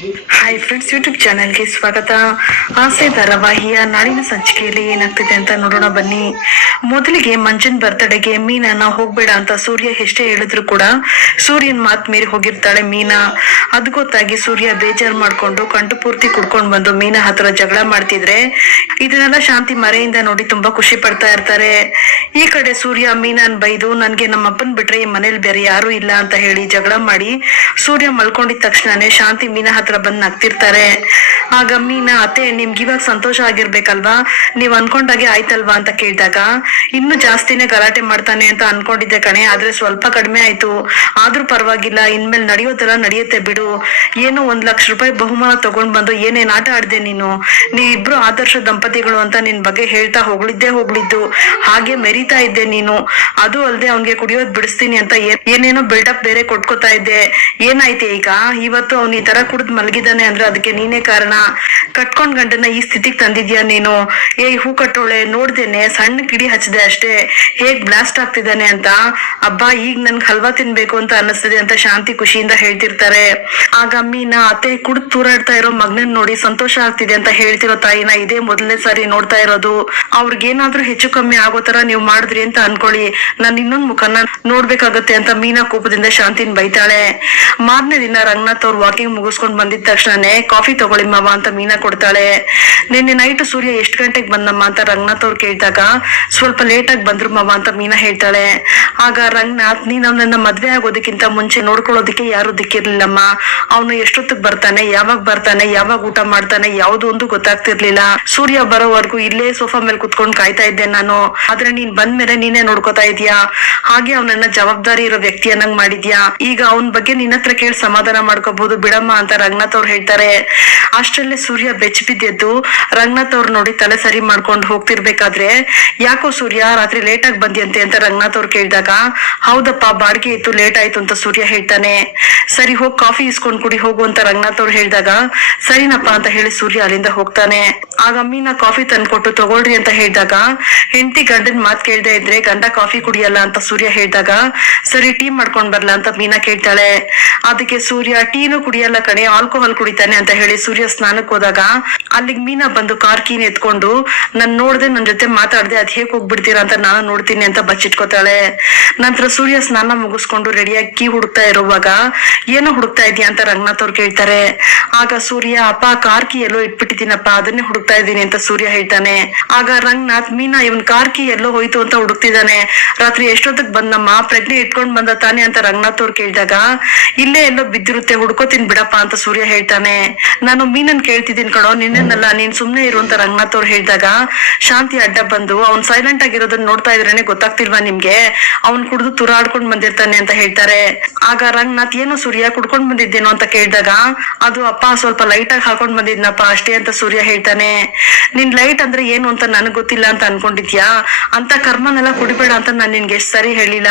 Hi friends, YouTube ಚಾನಲ್ಗೆ ಸ್ವಾಗತ. ಆಸೆ ಧಾರಾವಾಹಿಯ ನಾಳಿನ ಸಂಚಿಕೆಯಲ್ಲಿ ಏನಾಗ್ತಿದೆ ಅಂತ ನೋಡೋಣ ಬನ್ನಿ. ಮೊದಲಿಗೆ ಮಂಜನ್ ಬರ್ತ್ಡೇಗೆ ಮೀನಾನ ಹೋಗ್ಬೇಡ ಅಂತ ಸೂರ್ಯ ಎಷ್ಟೇ ಹೇಳಿದ್ರು ಕೂಡ ಸೂರ್ಯನ್ ಮಾತ್ ಮೀರಿ ಹೋಗಿರ್ತಾಳೆ ಮೀನಾ. ಅದ್ ಗೊತ್ತಾಗಿ ಸೂರ್ಯ ಬೇಜಾರ್ ಮಾಡ್ಕೊಂಡು ಕಂಠ ಪೂರ್ತಿ ಕುಡ್ಕೊಂಡ್ ಬಂದು ಮೀನಾ ಹತ್ರ ಜಗಳ ಮಾಡ್ತಿದ್ರೆ ಇದನ್ನೆಲ್ಲ ಶಾಂತಿ ಮರೆಯಿಂದ ನೋಡಿ ತುಂಬಾ ಖುಷಿ ಪಡ್ತಾ ಇರ್ತಾರೆ. ಈ ಕಡೆ ಸೂರ್ಯ ಮೀನಾನ್ ಬೈದು ನನ್ಗೆ ನಮ್ಮ ಅಪ್ಪನ್ ಬಿಟ್ರೆ ಈ ಮನೇಲಿ ಬೇರೆ ಯಾರು ಇಲ್ಲ ಅಂತ ಹೇಳಿ ಜಗಳ ಮಾಡಿ ಸೂರ್ಯ ಮಲ್ಕೊಂಡಿದ ತಕ್ಷಣನೇ ಶಾಂತಿ ಮೀನಾ ಹತ್ರ ಬಂದ್ ನಗ್ತಿರ್ತಾರೆ. ಆಗ ಮೀನಾ, ಅತ್ತೆ ನಿಮ್ಗೆ ಇವಾಗ ಸಂತೋಷ ಆಗಿರ್ಬೇಕಲ್ವಾ, ನೀವ್ ಅನ್ಕೊಂಡಾಗೆ ಆಯ್ತಲ್ವಾ ಅಂತ ಕೇಳಿದಾಗ, ಇನ್ನು ಜಾಸ್ತಿನೇ ಗಲಾಟೆ ಮಾಡ್ತಾನೆ ಅಂತ ಅನ್ಕೊಂಡಿದ್ದೆ ಕಣೆ, ಆದ್ರೆ ಸ್ವಲ್ಪ ಕಡಿಮೆ ಆಯ್ತು, ಆದ್ರೂ ಪರವಾಗಿಲ್ಲ, ಇನ್ಮೇಲೆ ನಡೆಯೋದೆಲ್ಲ ನಡೆಯುತ್ತೆ ಬಿಡು. ಏನೋ 1,00,000 ರೂಪಾಯಿ ಬಹುಮಾನ ತಗೊಂಡ್ ಬಂದು ಏನೇನ್ ಆಟ ಆಡ್ದೆ ನೀನು, ನೀವಿಬ್ರು ಆದರ್ಶ ದಂಪತಿಗಳು ಅಂತ ನಿನ್ ಬಗ್ಗೆ ಹೇಳ್ತಾ ಹೋಗ್ಲಿದ್ದು, ಹಾಗೆ ಮೆರಿತಾ ಇದ್ದೆ ನೀನು. ಅದು ಅಲ್ದೆ ಅವ್ನ್ಗೆ ಕುಡಿಯೋದ್ ಬಿಡಿಸ್ತೀನಿ ಅಂತ ಏನೇನೋ ಬಿಲ್ಡಪ್ ಬೇರೆ ಕೊಟ್ಕೋತಾ ಇದ್ದೆ. ಏನಾಯ್ತೆ ಈಗ? ಇವತ್ತು ಅವ್ನ್ ಈ ತರ ಕುಡ್ದ್ ಮಲಗಿದಾನೆ ಅಂದ್ರೆ ಅದಕ್ಕೆ ನೀನೇ ಕಾರಣ. ಕಟ್ಕೊಂಡ್ ಗಂಡನ ಈ ಸ್ಥಿತಿಗೆ ತಂದಿದ್ಯಾ ನೀನು. ಹೂ ಕಟ್ಟೋಳೆ, ನೋಡ್ದೇನೆ ಸಣ್ಣ ಕಿಡಿ ಹಚ್ಚದೆ ಅಷ್ಟೇ, ಹೇಗ್ ಬ್ಲಾಸ್ಟ್ ಆಗ್ತಿದ್ದಾನೆ ಅಂತ. ಅಬ್ಬಾ, ಈಗ ನನ್ಗೆ ಹಲ್ವಾ ತಿನ್ಬೇಕು ಅಂತ ಅನ್ನಿಸ್ತಿದೆ ಅಂತ ಶಾಂತಿ ಖುಷಿಯಿಂದ ಹೇಳ್ತಿರ್ತಾರೆ. ಆಗ ಮೀನಾ, ಅತ್ತೆ ಕುಡ್ದು ತೂರಾಡ್ತಾ ಇರೋ ಮಗನನ್ನ ನೋಡಿ ಸಂತೋಷ ಆಗ್ತಿದೆ ಅಂತ ಹೇಳ್ತಿರೋ ತಾಯಿನ ಇದೇ ಮೊದಲನೇ ಸಾರಿ ನೋಡ್ತಾ ಇರೋದು. ಅವ್ರಿಗೇನಾದ್ರೂ ಹೆಚ್ಚು ಕಮ್ಮಿ ಆಗೋ ತರ ನೀವ್ ಮಾಡಿದ್ರಿ ಅಂತ ಅನ್ಕೊಳ್ಳಿ, ನಾನ್ ಇನ್ನೊಂದ್ ಮುಖನ ನೋಡ್ಬೇಕಾಗತ್ತೆ ಅಂತ ಮೀನಾ ಕೋಪದಿಂದ ಶಾಂತಿನ್ ಬೈತಾಳೆ. ಮಾರನೇ ದಿನ ರಂಗನಾಥ್ ಅವ್ರು ವಾಕಿಂಗ್ ಮುಗಿಸ್ಕೊಂಡ್ ಬಂದಿದ ತಕ್ಷಣನೇ ಕಾಫಿ ತಗೊಳ್ಳಿ ಮಾವ ಅಂತ ಮೀನಾ ಕೊಡ್ತಾಳೆ. ನಿನ್ನೆ ನೈಟ್ ಸೂರ್ಯ ಎಷ್ಟ್ ಗಂಟೆಗೆ ಬಂದಮ್ಮ ಅಂತ ರಂಗನಾಥ್ ಅವ್ರು ಕೇಳಿದಾಗ, ಸ್ವಲ್ಪ ಲೇಟ್ ಆಗಿ ಬಂದ್ರು ಮಾವ ಅಂತ ಮೀನಾ ಹೇಳ್ತಾಳೆ. ಆಗ ರಂಗನಾಥ್, ನೀನ್ ಅವನನ್ನ ಮದ್ವೆ ಆಗೋದಕ್ಕಿಂತ ಮುಂಚೆ ನೋಡ್ಕೊಳ್ಳೋದಕ್ಕೆ ಯಾರು ದಿಕ್ಕಿರ್ಲಿಲ್ಲಮ್ಮ. ಅವನು ಎಷ್ಟೊತ್ತಿಗೆ ಬರ್ತಾನೆ, ಯಾವಾಗ ಊಟ ಮಾಡ್ತಾನೆ, ಯಾವ್ದು ಒಂದು ಗೊತ್ತಾಗ್ತಿರ್ಲಿಲ್ಲ. ಸೂರ್ಯ ಬರೋವರೆಗೂ ಇಲ್ಲೇ ಸೋಫಾ ಮೇಲೆ ಕುತ್ಕೊಂಡ್ ಕಾಯ್ತಾ ಇದ್ದೆ ನಾನು. ಆದ್ರೆ ನೀನ್ ಬಂದ್ಮೇಲೆ ನೀನೇ ನೋಡ್ಕೋತಾ ಇದೀಯಾ, ಹಾಗೆ ಅವನನ್ನ ಜವಾಬ್ದಾರಿ ಇರೋ ವ್ಯಕ್ತಿಯನ್ನಂಗ್ ಮಾಡಿದ್ಯಾ. ಈಗ ಅವನ ಬಗ್ಗೆ ನಿನ್ನ ಹತ್ರ ಕೇಳಿ ಸಮಾಧಾನ ಮಾಡ್ಕೋಬಹುದು ಬಿಡಮ್ಮ ಅಂತ ರಂಗನಾಥ್ ಅವ್ರು ಹೇಳ್ತಾರೆ. ಅಷ್ಟರಲ್ಲೇ ಸೂರ್ಯ ಬೆಚ್ಚ ಬಿದ್ದೆದ್ದು ರಂಗನಾಥ್ ಅವ್ರು ನೋಡಿ ತಲೆ ಸರಿ ಮಾಡ್ಕೊಂಡು ಹೋಗ್ತಿರ್ಬೇಕಾದ್ರೆ, ಯಾಕೋ ಸೂರ್ಯ ರಾತ್ರಿ ಲೇಟ್ ಆಗಿ ಬಂದಿಯಂತೆ ಅಂತ ರಂಗನಾಥ್ ಅವ್ರು ಕೇಳಿದಾಗ, ಹೌದಪ್ಪ ಬಾಡಿಗೆ ಇತ್ತು, ಲೇಟ್ ಆಯ್ತು ಅಂತ ಸೂರ್ಯ ಹೇಳ್ತಾನೆ. ಸರಿ ಹೋಗಿ ಕಾಫಿ ಇಸ್ಕೊಂಡ್ ಕುಡಿ ಹೋಗು ಅಂತ ರಂಗನಾಥ್ ಅವ್ರು ಹೇಳಿದಾಗ, ಸರಿನಪ್ಪ ಅಂತ ಹೇಳಿ ಸೂರ್ಯ ಅಲ್ಲಿಂದ ಹೋಗ್ತಾನೆ. ಆಗ ಮೀನಾ ಕಾಫಿ ತಂದ್ಕೊಟ್ಟು ತಗೊಳ್ರಿ ಅಂತ ಹೇಳಿದಾಗ, ಹೆಂಡತಿ ಗಂಡನ್ ಮಾತ್ ಕೇಳ್ದೆ ಇದ್ರೆ ಗಂಡ ಕಾಫಿ ಕುಡಿಯಲ್ಲ ಅಂತ ಸೂರ್ಯ ಹೇಳಿದಾಗ, ಸರಿ ಟೀ ಮಾಡ್ಕೊಂಡ್ ಬರ್ಲಾ ಅಂತ ಮೀನಾ ಕೇಳ್ತಾಳೆ. ಅದಕ್ಕೆ ಸೂರ್ಯ, ಟೀನು ಕುಡಿಯಲ್ಲ ಕಣೆ, ಆಲ್ಕೋಹಾಲ್ ಕುಡಿತಾನೆ ಅಂತ ಹೇಳಿ ಸೂರ್ಯ ಸ್ನಾನಕ್ ಹೋದಾಗ ಅಲ್ಲಿಗೆ ಮೀನಾ ಬಂದು ಕಾರ್ ಕೀನ್ ಎತ್ಕೊಂಡು, ನನ್ ನೋಡ್ದೆ ನನ್ ಜೊತೆ ಮಾತಾಡ್ದೆ ಅದ್ ಹೇಗ್ ಹೋಗ್ಬಿಡ್ತೀರಾ ಅಂತ ನಾನು ನೋಡ್ತೀನಿ ಅಂತ ಬಚ್ಚಿಟ್ಕೋತಾಳೆ. ನಂತರ ಸೂರ್ಯ ಸ್ನಾನ ಮುಗಿಸ್ಕೊಂಡು ರೆಡಿಯಾಗಿ ಕೀ ಹುಡುಕ್ತಾ ಇರುವಾಗ, ಏನೋ ಹುಡುಕ್ತಾ ಇದೀಯ ಅಂತ ರಂಗನಾಥ್ ಅವ್ರು ಕೇಳ್ತಾರೆ. ಆಗ ಸೂರ್ಯ, ಅಪ್ಪ ಕಾರ್ ಕೀ ಎಲ್ಲೋ ಇಟ್ಬಿಟ್ಟಿದ್ದೀನಪ್ಪ, ಅದನ್ನೇ ಹುಡುಕ್ತಾ ಇದ್ದೀನಿ ಅಂತ ಸೂರ್ಯ ಹೇಳ್ತಾನೆ. ಆಗ ರಂಗನಾಥ್, ಮೀನಾ ಇವನ್ ಕಾರ್ ಕೀ ಎಲ್ಲೋ ಹೋಯ್ತು ಅಂತ ಹುಡುಕ್ತಿದ್ದಾನೆ, ರಾತ್ರಿ ಎಷ್ಟೊತ್ತಿಗೆ ಬಂದಮ್ಮ, ಪ್ರಜ್ಞೆ ಇಟ್ಕೊಂಡ್ ಬಂದ ತಾನೆ ಅಂತ ರಂಗನಾಥ್ ಅವ್ರು ಕೇಳಿದಾಗ, ಇಲ್ಲೇ ಎಲ್ಲೋ ಬಿದ್ದಿರುತ್ತೆ, ಹುಡ್ಕೋತೀನಿ ಬಿಡಪ್ಪ ಅಂತ ಸೂರ್ಯ ಹೇಳ್ತಾನೆ. ನಾನು ಮೀನನ್ ಕೇಳ್ತಿದ್ದೀನಿ ಕಣೋ, ನಿನ್ನೆಲ್ಲ, ನೀನ್ ಸುಮ್ನೆ ಇರು ಅಂತ ರಂಗನಾಥ್ ಅವ್ರು ಹೇಳಿದಾಗ, ಶಾಂತಿ ಅಡ್ಡ ಬಂದು, ಅವ್ನ್ ಸೈಲೆಂಟ್ ಆಗಿರೋದನ್ನ ನೋಡ್ತಾ ಇದ್ರೇನೆ ಗೊತ್ತಾಗ್ತಿಲ್ವಾ ನಿಮ್ಗೆ, ಅವ್ನ್ ಕುಡ್ದು ತುರಾಡ್ಕೊಂಡ್ ಬಂದಿರ್ತಾನೆ ಅಂತ ಹೇಳ್ತಾರೆ. ಆಗ ರಂಗನಾಥ್, ಏನು ಸೂರ್ಯ ಕುಡ್ಕೊಂಡ್ ಬಂದಿದ್ದೇನೋ ಅಂತ ಕೇಳಿದಾಗ, ಅದು ಅಪ್ಪ ಸ್ವಲ್ಪ ಲೈಟ್ ಆಗಿ ಹಾಕೊಂಡ್ ಬಂದಿದ್ನಪ್ಪ ಅಷ್ಟೇ ಅಂತ ಸೂರ್ಯ ಹೇಳ್ತಾನೆ. ನಿನ್ ಲೈಟ್ ಅಂದ್ರೆ ಏನು ಅಂತ ನನಗ್ ಗೊತ್ತಿಲ್ಲ ಅಂತ ಅನ್ಕೊಂಡಿದ್ಯಾ, ಅಂತ ಕರ್ಮನೆಲ್ಲ ಕುಡಿಬೇಡ ಅಂತ ನಾನ್ ನಿನ್ಗೆ ಎಷ್ಟ್ ಸರಿ ಹೇಳಿಲ್ಲ,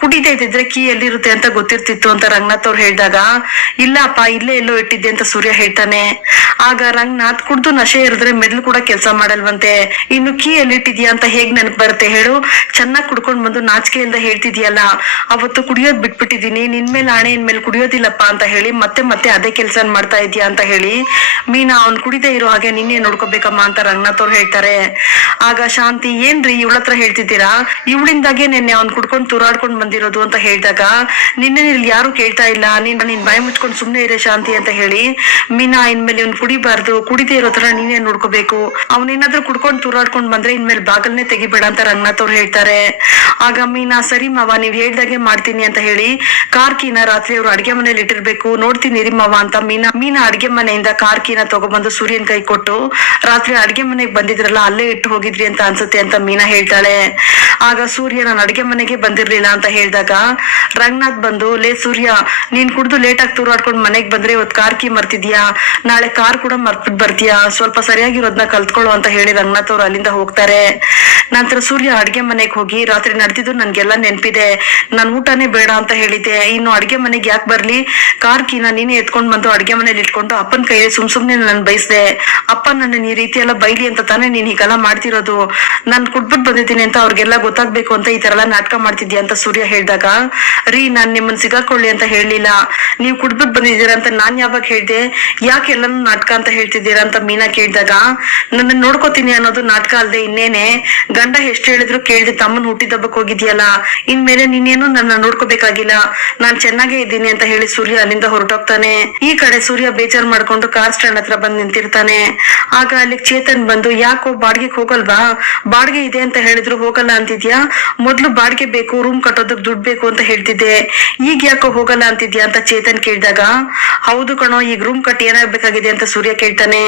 ಕುಡಿದೇ ಇದ್ದಿದ್ರೆ ಕೀ ಎಲ್ಲಿರುತ್ತೆ ಅಂತ ಗೊತ್ತಿರ್ತಿತ್ತು ಅಂತ ರಂಗನಾಥ್ ಅವ್ರು ಹೇಳಿದಾಗ, ಇಲ್ಲ ಅಪ್ಪ ಇಲ್ಲೇ ಎಲ್ಲೋ ಇಟ್ಟಿದ್ದೆ ಅಂತ ಸೂರ್ಯ ಹೇಳ್ತಾನೆ. ಆಗ ರಂಗನಾಥ್, ಕುಡ್ದು ನಶೆ ಇರಿದ್ರೆ ಮೆದ್ಲು ಕೂಡ ಕೆಲಸ ಮಾಡಲ್ವಂತೆ, ಇನ್ನು ಕೀ ಎಲ್ಲಿಟ್ಟಿದ್ಯಾ ಅಂತ ಹೇಗ್ ನೆನಪು ಬರುತ್ತೆ ಹೇಳು, ಚೆನ್ನಾಗ್ ಕುಡ್ಕೊಂಡ್ ಬಂದು ನಾಚಿಕೆಯಿಂದ ಹೇಳ್ತಿದ್ಯಲ್ಲ, ಅವತ್ತು ಕುಡಿಯೋದ್ ಬಿಟ್ಬಿಟ್ಟಿದೀನಿ, ನಿನ್ಮೇಲೆ ಆಣೆ ಇನ್ಮೇಲೆ ಕುಡಿಯೋದಿಲ್ಲಪ್ಪ ಅಂತ ಹೇಳಿ ಮತ್ತೆ ಮತ್ತೆ ಅದೇ ಕೆಲ್ಸ ಮಾಡ್ತಾ ಇದೀಯಾ ಅಂತ ಹೇಳಿ ಮೀನಾ, ಅವ್ನ್ ಕುಡಿದೇ ಇರೋ ಹಾಗೆ ನಿನ್ನೆ ನೋಡ್ಕೋಬೇಕಮ್ಮ ಅಂತ ರಂಗನಾಥ್ ಅವ್ರು ಹೇಳ್ತಾರೆ. ಆಗ ಶಾಂತಿ, ಏನ್ರಿ ಇವಳ ಹತ್ರ ಹೇಳ್ತಿದ್ದೀರಾ, ಇವಳಿಂದಾಗೆ ನಿನ್ನೆ ಅವ್ನ್ ಕುಡ್ಕೊಂಡ್ ತುರಾಡ್ಕೊಂಡ್ ಬಂದಿರೋದು ಅಂತ ಹೇಳಿದಾಗ, ನಿನ್ನೆ ಇಲ್ಲಿ ಯಾರು ಕೇಳ್ತಾ ಇಲ್ಲ, ನೀನ್ ಬಾಯಿ ಮುಚ್ಕೊಂಡ್ ಸುಮ್ನೆ ಇರೇ ಶಾಂತಿ ಅಂತ ಹೇಳಿ ಮೀನಾ, ಇನ್ಮೇಲೆ ಇವ್ನ್ ಕುಡಿಬಾರ್ದು, ಕುಡಿದೇ ಇರೋ ತರ ನೀನೇ ನೋಡ್ಕೋಬೇಕು, ಅವನೇನಾದ್ರೂ ಕುಡ್ಕೊಂಡ್ ತುರಾಡ್ಕೊಂಡ್ ಬಂದ್ರೆ ಇನ್ಮೇಲೆ ಬಾಗಲ್ನೇ ತೆಗಿಬೇಡ ಅಂತ ರಂಗನಾಥ್ ಅವ್ರು ಹೇಳ್ತಾರೆ. ಆಗ ಮೀನಾ, ಸರಿ ಮಾವ ನೀವ್ ಹೇಳ್ದಾಗೆ ಮಾಡ್ತೀನಿ ಅಂತ ಹೇಳಿ ಕಾರ್ ಕೀನ ರಾತ್ರಿ ಅವ್ರು ಅಡ್ಗೆ ಮನೇಲಿ ಇಟ್ಟಿರ್ಬೇಕು, ನೋಡ್ತೀನಿ ಇರಿ ಮಾವ ಅಂತ ಮೀನಾ ಅಡ್ಗೆ ಮನೆಯಿಂದ ಕಾರ್ ಕೀನ ತಗೊಬಂದು ಸೂರ್ಯನ್ ಕೈ ಕೊಟ್ಟು, ರಾತ್ರಿ ಅಡ್ಗೆ ಮನೆಗ್ ಬಂದಿದ್ರಲ್ಲ ಅಲ್ಲೇ ಇಟ್ಟು ಹೋಗಿದ್ರಿ ಅಂತ ಅನ್ಸುತ್ತೆ ಅಂತ ಮೀನಾ ಹೇಳ್ತಾಳೆ. ಆಗ ಸೂರ್ಯ, ನಾನು ಅಡ್ಗೆ ಮನೆಗೆ ಬಂದಿರ್ಲಿಲ್ಲ ಅಂತ ಹೇಳಿದಾಗ ರಂಗನಾಥ್ ಬಂದು, ಲೇ ಸೂರ್ಯ, ನೀನ್ ಕುಡ್ದು ಲೇಟ್ ಆಗಿ ತೂರಾಡ್ಕೊಂಡ್ ಮನೆಗ್ ಬಂದ್ರೆ ಇವತ್ ಕಾರ್ ಕೀ ಮರ್ತಿದ್ಯಾ, ನಾಳೆ ಕಾರ್ ಕೂಡ ಮರ್ತ್ಬಿಟ್ಟು ಬರ್ತೀಯಾ, ಸ್ವಲ್ಪ ಸರಿಯಾಗಿರೋದ್ನ ಕಲ್ತ್ಕೊಳ್ಳೋ ಅಂತ ಹೇಳಿ ರಂಗನಾಥ್ ಅವ್ರು ಅಲ್ಲಿಂದ ಹೋಗ್ತಾರೆ. ನಂತರ ಸೂರ್ಯ ಅಡ್ಗೆ ಮನೆಗೆ ಹೋಗಿ ರಾತ್ರಿ ನಡೆದಿದ್ದು ನನ್ಗೆಲ್ಲ ನೆನ್ಪಿದೆ, ನಾನ್ ಊಟನೇ ಬೇಡ ಅಂತ ಹೇಳಿದ್ದೆ, ಇನ್ನು ಅಡ್ಗೆ ಮನೆಗೆ ಯಾಕೆ ಬರ್ಲಿ, ಕಾರ್ ಕೀನ ನೀನೇ ಎತ್ಕೊಂಡ್ ಬಂದು ಅಡ್ಗೆ ಮನೇಲಿ ಇಟ್ಕೊಂಡು ಅಪ್ಪನ ಕೈಯಲ್ಲಿ ಸುಮ್ನೆ ನನ್ ಬೈಸ್ದೆ, ಅಪ್ಪ ನನ್ನ ಈ ರೀತಿ ಎಲ್ಲ ಬೈಲಿ ಅಂತ ತಾನೇ ನೀನ್ ಹೀಗೆಲ್ಲ ಮಾಡ್ತಿರೋದು, ನಾನ್ ಕುಡ್ಬಿಟ್ಟು ಬಂದಿದ್ದೀನಿ ಅಂತ ಅವ್ರಿಗೆಲ್ಲ ಗೊತ್ತಾಗ್ಬೇಕು ಅಂತ ಈ ತರ ಎಲ್ಲ ನಾಟಕ ಮಾಡ್ತಿದ್ಯಾ ಅಂತ ಸೂರ್ಯ ಹೇಳ್ದಾಗ, ರೀ ನಾನ್ ನಿಮ್ಮನ್ ಸಿಗಾಕೊಳ್ಳಿ ಅಂತ ಹೇಳಲಿಲ್ಲ, ನೀವ್ ಕುಡ್ಬಿಟ್ಟು ಬಂದಿದ್ದೀರಾ ಅಂತ ನಾನ್ ಯಾವಾಗ ಹೇಳ್ದೆ, ಯಾಕೆ ಎಲ್ಲಾನು ನಾಟಕ ಅಂತ ಹೇಳ್ತಿದ್ದೀರಾ ಅಂತ ಮೀನಾ ಕೇಳಿದಾಗ, ನನ್ನ ನೋಡ್ಕೋತೀನಿ ಅನ್ನೋದು ನಾಟಕ ಅಲ್ದೆ ಇನ್ನೇನೆ, ಗಂಡ ಎಷ್ಟು ಹೇಳಿದ್ರು ಕೇಳ್ದೆ ತಮ್ಮನ್ ಹುಟ್ಟಿದಬ್ಬಕ್ ಹೋಗಿದ್ಯಲ್ಲ, ಇನ್ಮೇಲೆ ನೀನೇನು ನನ್ನ ನೋಡ್ಕೋಬೇಕಾಗಿಲ್ಲ, ನಾನ್ ಚೆನ್ನಾಗೇ ಇದ್ದೀನಿ ಅಂತ ಹೇಳಿ ಸೂರ್ಯ ಅಲ್ಲಿಂದ ಹೊರಟೋಗ್ತಾನೆ. ಈ ಕಡೆ ಸೂರ್ಯ ಬೇಜಾರ್ ಮಾಡ್ಕೊಂಡು ಕಾರ್ ಸ್ಟ್ಯಾಂಡ್ ಹತ್ರ ಬಂದ್ ನಿಂತಿರ್ತಾನೆ. ಆಗ ಅಲ್ಲಿ ಚೇತನ್ ಬಂದು, ಯಾಕೋ ಬಾಡ್ಗೆಗ್ ಹೋಗಲ್ವಾ, ಬಾಡ್ಗೆ ಇದೆ ಅಂತ ಹೇಳಿದ್ರು ಹೋಗಲ್ಲ ಅಂತಿದ್ಯಾ, ಮೊದ್ಲು ಬಾಡ್ಗೆ ಬೇಕು, ರೂಮ್ ಕಟ್ಟೋದಕ್ ದುಡ್ಡು ಬೇಕು ಅಂತ ಹೇಳ್ತಿದ್ದೆ, ಈಗ ಯಾಕೋ ಹೋಗಲ್ಲ ಅಂತಿದ್ಯಾ ಅಂತ ಚೇತನ್ ಕೇಳಿದಾಗ, ಹೌದು ಕಣೋ ಈಗ ರೂಮ್ ಕಟ್ಟಿ ಏನಾಗ್ಬೇಕಾಗಿದೆ ಅಂತ ಸೂರ್ಯ ಕೇಳ್ತಾನೆ.